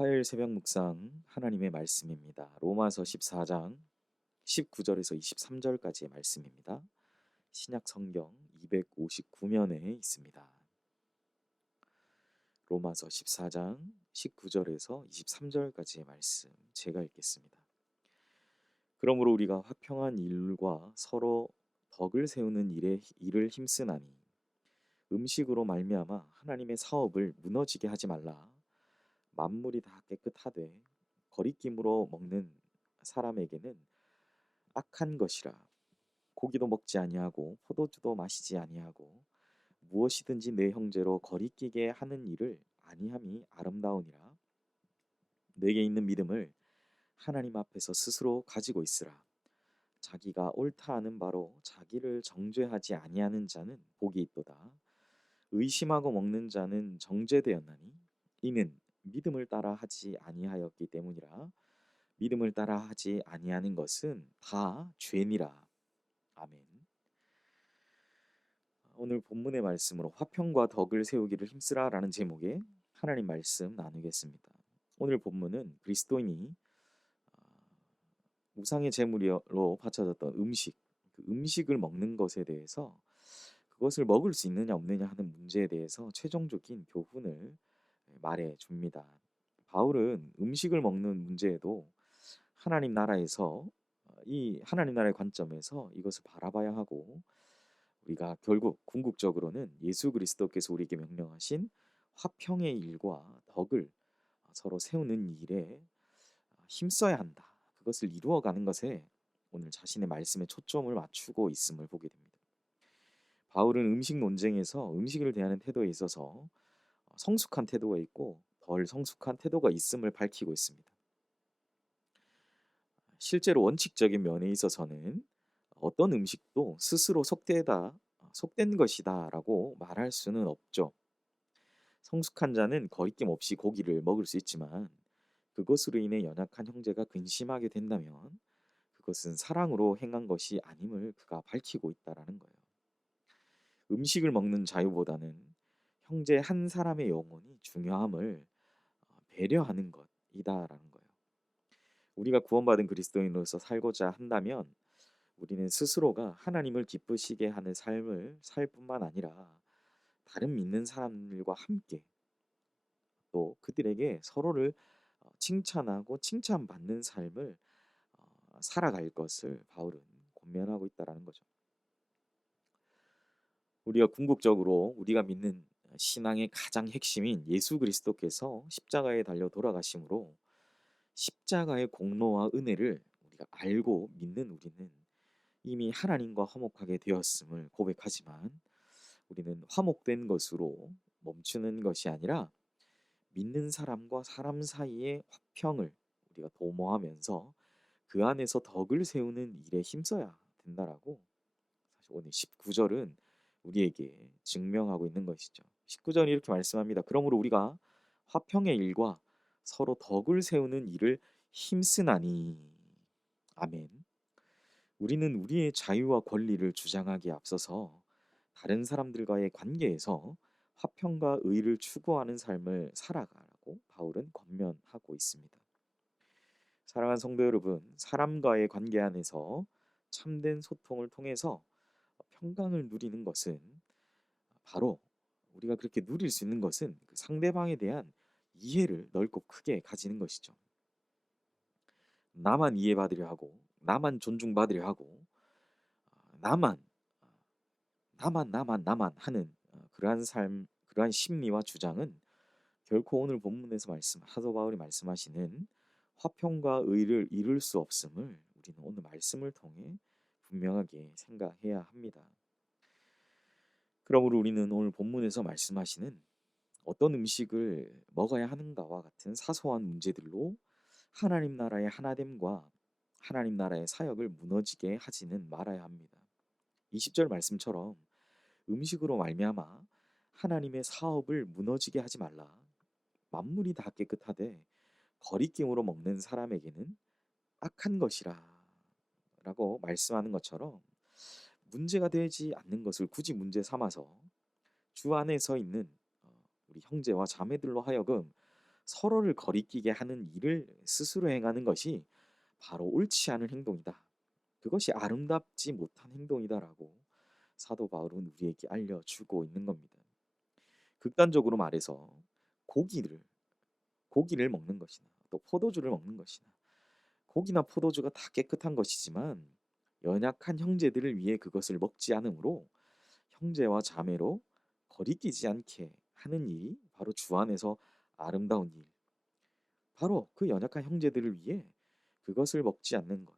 화요일 새벽 묵상 하나님의 말씀입니다. 로마서 14장 19절에서 23절까지의 말씀입니다. 신약 성경 259면에 있습니다. 로마서 14장 19절에서 23절까지의 말씀 제가 읽겠습니다. 그러므로 우리가 화평한 일과 서로 덕을 세우는 일을 힘쓰나니 음식으로 말미암아 하나님의 사업을 무너지게 하지 말라. 만물이 다 깨끗하되 거리낌으로 먹는 사람에게는 악한 것이라. 고기도 먹지 아니하고 포도주도 마시지 아니하고 무엇이든지 내 형제로 거리끼게 하는 일을 아니함이 아름다우니라. 내게 있는 믿음을 하나님 앞에서 스스로 가지고 있으라. 자기가 옳다 하는 바로 자기를 정죄하지 아니하는 자는 복이 있도다. 의심하고 먹는 자는 정죄되었나니 이는 믿음을 따라 하지 아니하였기 때문이라. 믿음을 따라 하지 아니하는 것은 다 죄니라. 아멘. 오늘 본문의 말씀으로 화평과 덕을 세우기를 힘쓰라라는 제목의 하나님 말씀 나누겠습니다. 오늘 본문은 그리스도인이 우상의 제물로 바쳐졌던 그 음식을 먹는 것에 대해서 그것을 먹을 수 있느냐 없느냐 하는 문제에 대해서 최종적인 교훈을 말해 줍니다. 바울은 음식을 먹는 문제에도 하나님 나라에서 이 하나님 나라의 관점에서 이것을 바라봐야 하고 우리가 결국 궁극적으로는 예수 그리스도께서 우리에게 명령하신 화평의 일과 덕을 서로 세우는 일에 힘써야 한다. 그것을 이루어가는 것에 오늘 자신의 말씀에 초점을 맞추고 있음을 보게 됩니다. 바울은 음식 논쟁에서 음식을 대하는 태도에 있어서 성숙한 태도가 있고 덜 성숙한 태도가 있음을 밝히고 있습니다. 실제로 원칙적인 면에 있어서는 어떤 음식도 스스로 속된 것이다라고 말할 수는 없죠. 성숙한 자는 거리낌 없이 고기를 먹을 수 있지만 그것으로 인해 연약한 형제가 근심하게 된다면 그것은 사랑으로 행한 것이 아님을 그가 밝히고 있다라는 거예요. 음식을 먹는 자유보다는 형제 한 사람의 영혼이 중요함을 배려하는 것이다라는 거예요. 우리가 구원받은 그리스도인으로서 살고자 한다면 우리는 스스로가 하나님을 기쁘시게 하는 삶을 살 뿐만 아니라 다른 믿는 사람들과 함께 또 그들에게 서로를 칭찬하고 칭찬받는 삶을 살아갈 것을 바울은 권면하고 있다라는 거죠. 우리가 궁극적으로 우리가 믿는 신앙의 가장 핵심인 예수 그리스도께서 십자가에 달려 돌아가심으로 십자가의 공로와 은혜를 우리가 알고 믿는 우리는 이미 하나님과 화목하게 되었음을 고백하지만 우리는 화목된 것으로 멈추는 것이 아니라 믿는 사람과 사람 사이의 화평을 우리가 도모하면서 그 안에서 덕을 세우는 일에 힘써야 된다라고 사실 오늘 19절은 우리에게 증명하고 있는 것이죠. 19절이 이렇게 말씀합니다. 그러므로 우리가 화평의 일과 서로 덕을 세우는 일을 힘쓰나니. 아멘. 우리는 우리의 자유와 권리를 주장하기에 앞서서 다른 사람들과의 관계에서 화평과 의를 추구하는 삶을 살아가라고 바울은 권면하고 있습니다. 사랑하는 성도 여러분, 사람과의 관계 안에서 참된 소통을 통해서 평강을 누리는 것은 바로 우리가 그렇게 누릴 수 있는 것은 그 상대방에 대한 이해를 넓고 크게 가지는 것이죠. 나만 이해받으려 하고 나만 존중받으려 하고 나만 나만 하는 그러한 삶, 그러한 심리와 주장은 결코 오늘 본문에서 사도 바울이 말씀하시는 화평과 의를 이룰 수 없음을 우리는 오늘 말씀을 통해 분명하게 생각해야 합니다. 그러므로 우리는 오늘 본문에서 말씀하시는 어떤 음식을 먹어야 하는가와 같은 사소한 문제들로 하나님 나라의 하나됨과 하나님 나라의 사역을 무너지게 하지는 말아야 합니다. 20절 말씀처럼 음식으로 말미암아 하나님의 사업을 무너지게 하지 말라. 만물이 다 깨끗하되 거리낌으로 먹는 사람에게는 악한 것이라 라고 말씀하는 것처럼 문제가 되지 않는 것을 굳이 문제 삼아서 주 안에 서 있는 우리 형제와 자매들로 하여금 서로를 거리끼게 하는 일을 스스로 행하는 것이 바로 옳지 않은 행동이다. 그것이 아름답지 못한 행동이다라고 사도 바울은 우리에게 알려주고 있는 겁니다. 극단적으로 말해서 고기를 고기를 먹는 것이나 또 포도주를 먹는 것이나 고기나 포도주가 다 깨끗한 것이지만 연약한 형제들을 위해 그것을 먹지 않으므로 형제와 자매로 거리끼지 않게 하는 일이 바로 주 안에서 아름다운 일, 바로 그 연약한 형제들을 위해 그것을 먹지 않는 것,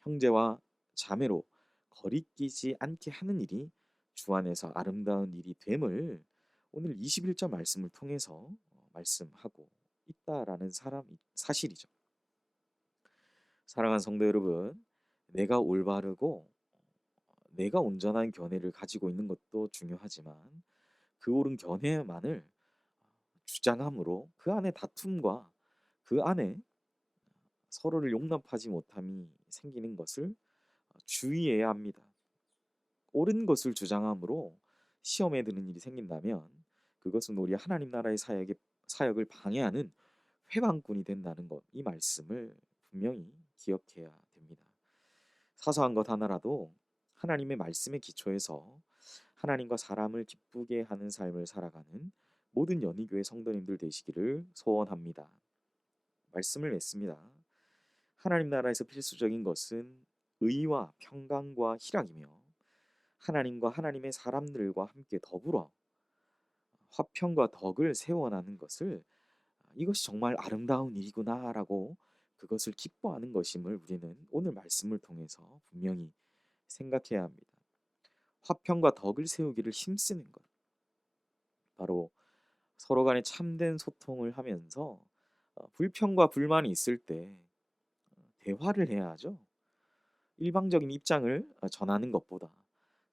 형제와 자매로 거리끼지 않게 하는 일이 주 안에서 아름다운 일이 됨을 오늘 21절 말씀을 통해서 말씀하고 있다라는 사실이죠. 사랑하는 성도 여러분, 내가 올바르고 내가 온전한 견해를 가지고 있는 것도 중요하지만 그 옳은 견해만을 주장함으로 그 안에 다툼과 그 안에 서로를 용납하지 못함이 생기는 것을 주의해야 합니다. 옳은 것을 주장함으로 시험에 드는 일이 생긴다면 그것은 우리 하나님 나라의 사역을 방해하는 회방꾼이 된다는 것, 이 말씀을 분명히 기억해야 됩니다. 사소한 것 하나라도 하나님의 말씀에 기초해서 하나님과 사람을 기쁘게 하는 삶을 살아가는 모든 연희교회 성도님들 되시기를 소원합니다. 말씀을 냈습니다. 하나님 나라에서 필수적인 것은 의와 평강과 희락이며 하나님과 하나님의 사람들과 함께 더불어 화평과 덕을 세워나는 것을 이것이 정말 아름다운 일이구나라고 그것을 기뻐하는 것임을 우리는 오늘 말씀을 통해서 분명히 생각해야 합니다. 화평과 덕을 세우기를 힘쓰는 것, 바로 서로 간에 참된 소통을 하면서 불평과 불만이 있을 때 대화를 해야 하죠. 일방적인 입장을 전하는 것보다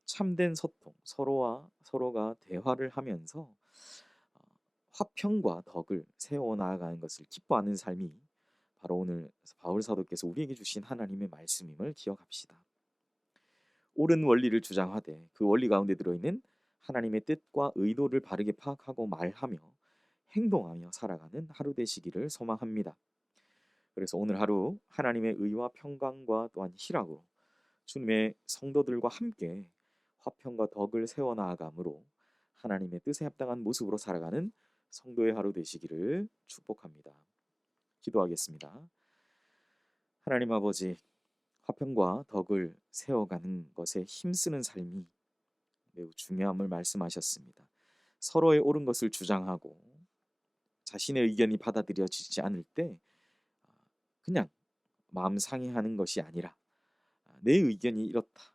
참된 소통, 서로가 대화를 하면서 화평과 덕을 세워나가는 것을 기뻐하는 삶이 바로 오늘 바울 사도께서 우리에게 주신 하나님의 말씀임을 기억합시다. 옳은 원리를 주장하되 그 원리 가운데 들어있는 하나님의 뜻과 의도를 바르게 파악하고 말하며 행동하며 살아가는 하루 되시기를 소망합니다. 그래서 오늘 하루 하나님의 의와 평강과 또한 희락으로 주님의 성도들과 함께 화평과 덕을 세워나가므로 하나님의 뜻에 합당한 모습으로 살아가는 성도의 하루 되시기를 축복합니다. 기도하겠습니다. 하나님 아버지, 화평과 덕을 세워가는 것에 힘쓰는 삶이 매우 중요함을 말씀하셨습니다. 서로의 옳은 것을 주장하고 자신의 의견이 받아들여지지 않을 때 그냥 마음 상해하는 것이 아니라 내 의견이 이렇다,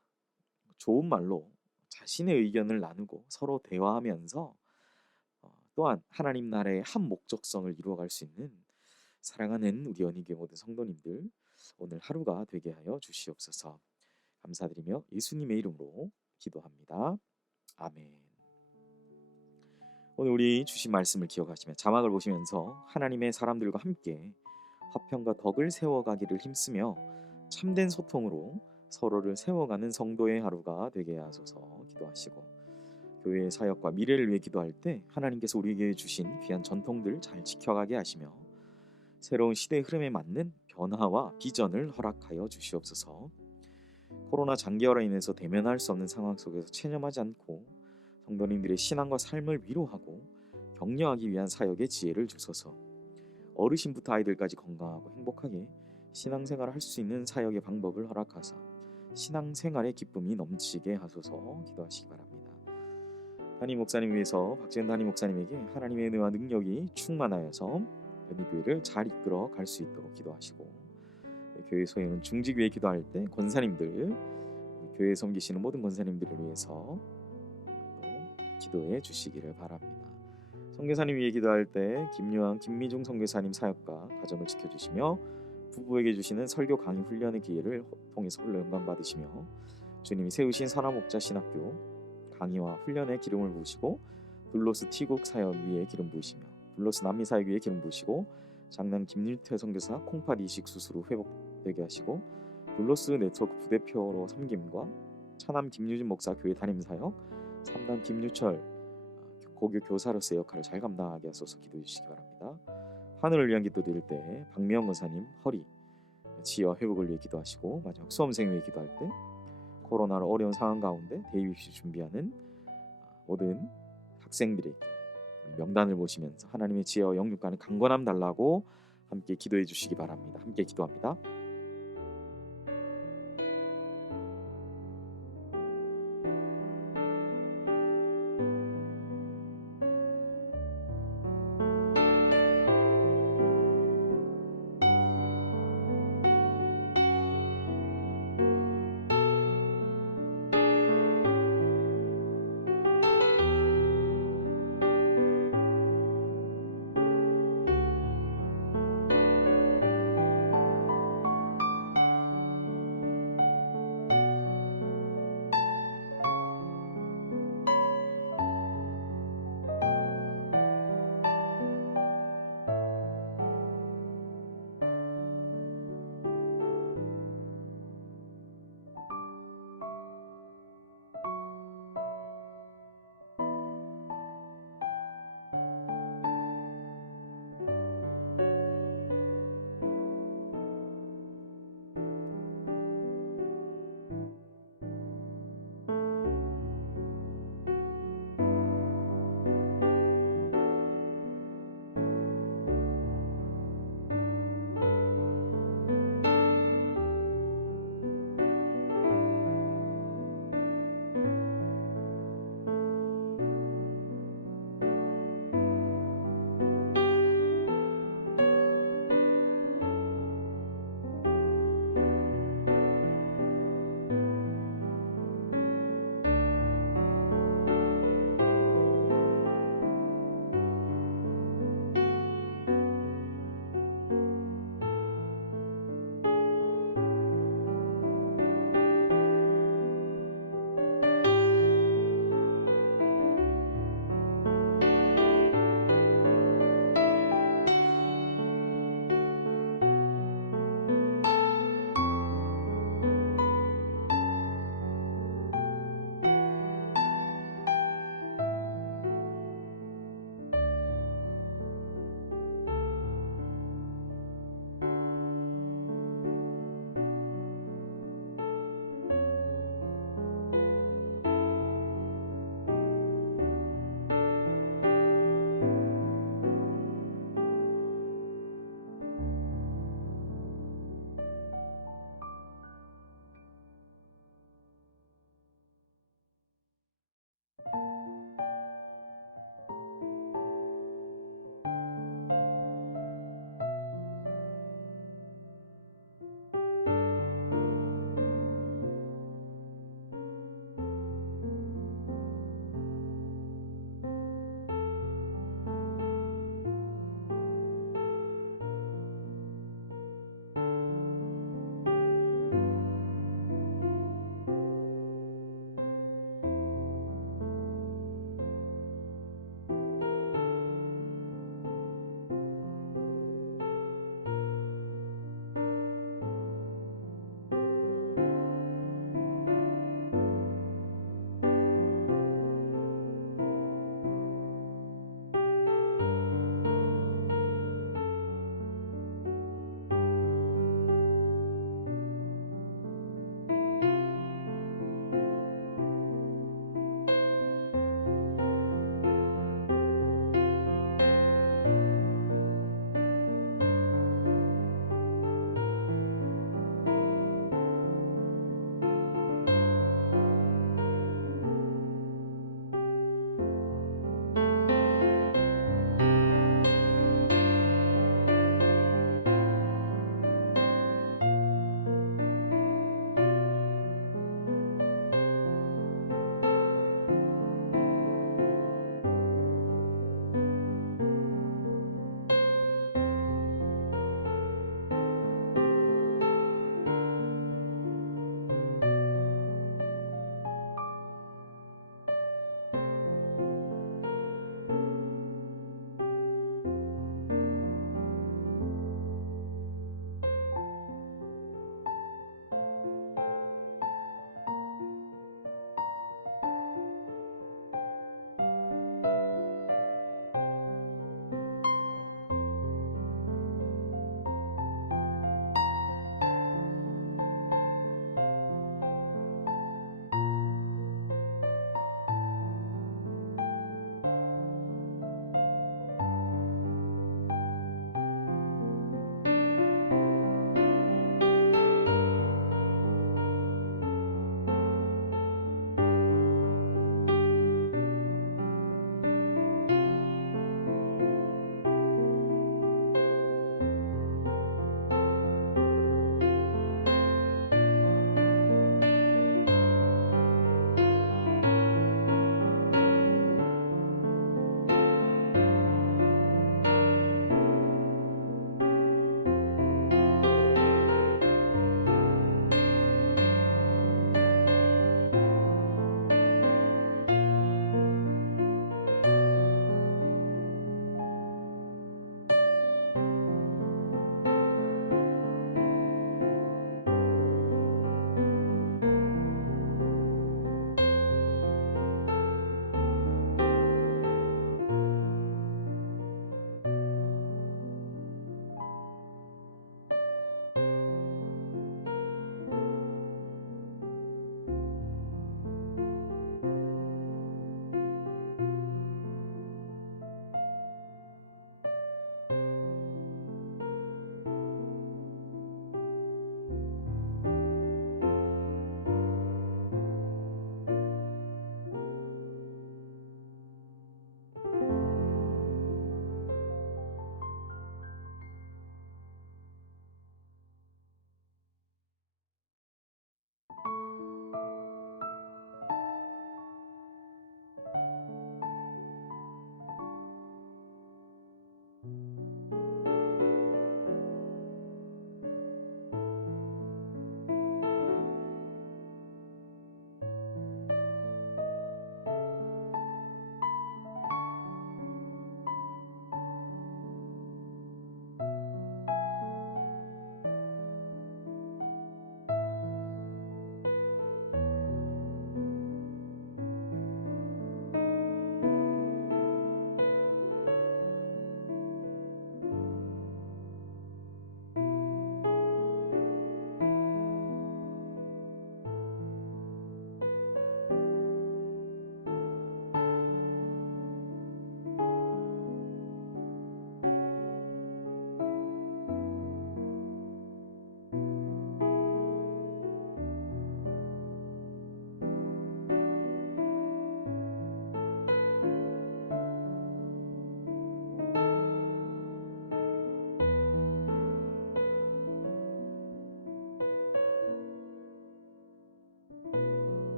좋은 말로 자신의 의견을 나누고 서로 대화하면서 또한 하나님 나라의 한 목적성을 이루어갈 수 있는 사랑하는 우리 연희교회 모든 성도님들 오늘 하루가 되게 하여 주시옵소서. 감사드리며 예수님의 이름으로 기도합니다. 아멘. 오늘 우리 주신 말씀을 기억하시며 자막을 보시면서 하나님의 사람들과 함께 화평과 덕을 세워가기를 힘쓰며 참된 소통으로 서로를 세워가는 성도의 하루가 되게 하소서 기도하시고, 교회의 사역과 미래를 위해 기도할 때 하나님께서 우리에게 주신 귀한 전통들 잘 지켜가게 하시며 새로운 시대의 흐름에 맞는 변화와 비전을 허락하여 주시옵소서. 코로나 장기화로 인해서 대면할 수 없는 상황 속에서 체념하지 않고 성도님들의 신앙과 삶을 위로하고 격려하기 위한 사역의 지혜를 주소서. 어르신부터 아이들까지 건강하고 행복하게 신앙생활을 할 수 있는 사역의 방법을 허락하사 신앙생활의 기쁨이 넘치게 하소서 기도하시기 바랍니다. 담임 목사님 위해서 박지현 담임 목사님에게 하나님의 은혜와 능력이 충만하여서 연희교회를 잘 이끌어 갈 수 있도록 기도하시고, 교회 소위는 중직 위에 기도할 때 권사님들, 교회에 섬기시는 모든 권사님들을 위해서 기도해 주시기를 바랍니다. 선교사님 위에 기도할 때 김유한, 김미중 선교사님 사역과 가정을 지켜주시며 부부에게 주시는 설교 강의 훈련의 기회를 통해서 홀로 영광 받으시며 주님이 세우신 선화목자 신학교 강의와 훈련의 기름을 부으시고 블로스 티국 사역 위에 기름 부으시며 블로스 남미 사역 위에 기름 부으시고 장남 김일태 선교사 콩팥 이식 수술 후 회복되게 하시고 블로스 네트워크 부대표로 섬김과 차남 김유진 목사 교회 담임 사역, 삼남 김유철 고교 교사로서의 역할을 잘 감당하게 하소서 기도해 주시기 바랍니다. 하늘을 위한 기도 드릴 때 박미영 권사님 허리 치유와 회복을 위해 기도하시고, 마지막 수험생을 위해 기도할 때 코로나로 어려운 상황 가운데 대입 입시 준비하는 모든 학생들에게 명단을 보시면서 하나님의 지혜와 영육간의 강건함 달라고 함께 기도해 주시기 바랍니다. 함께 기도합니다.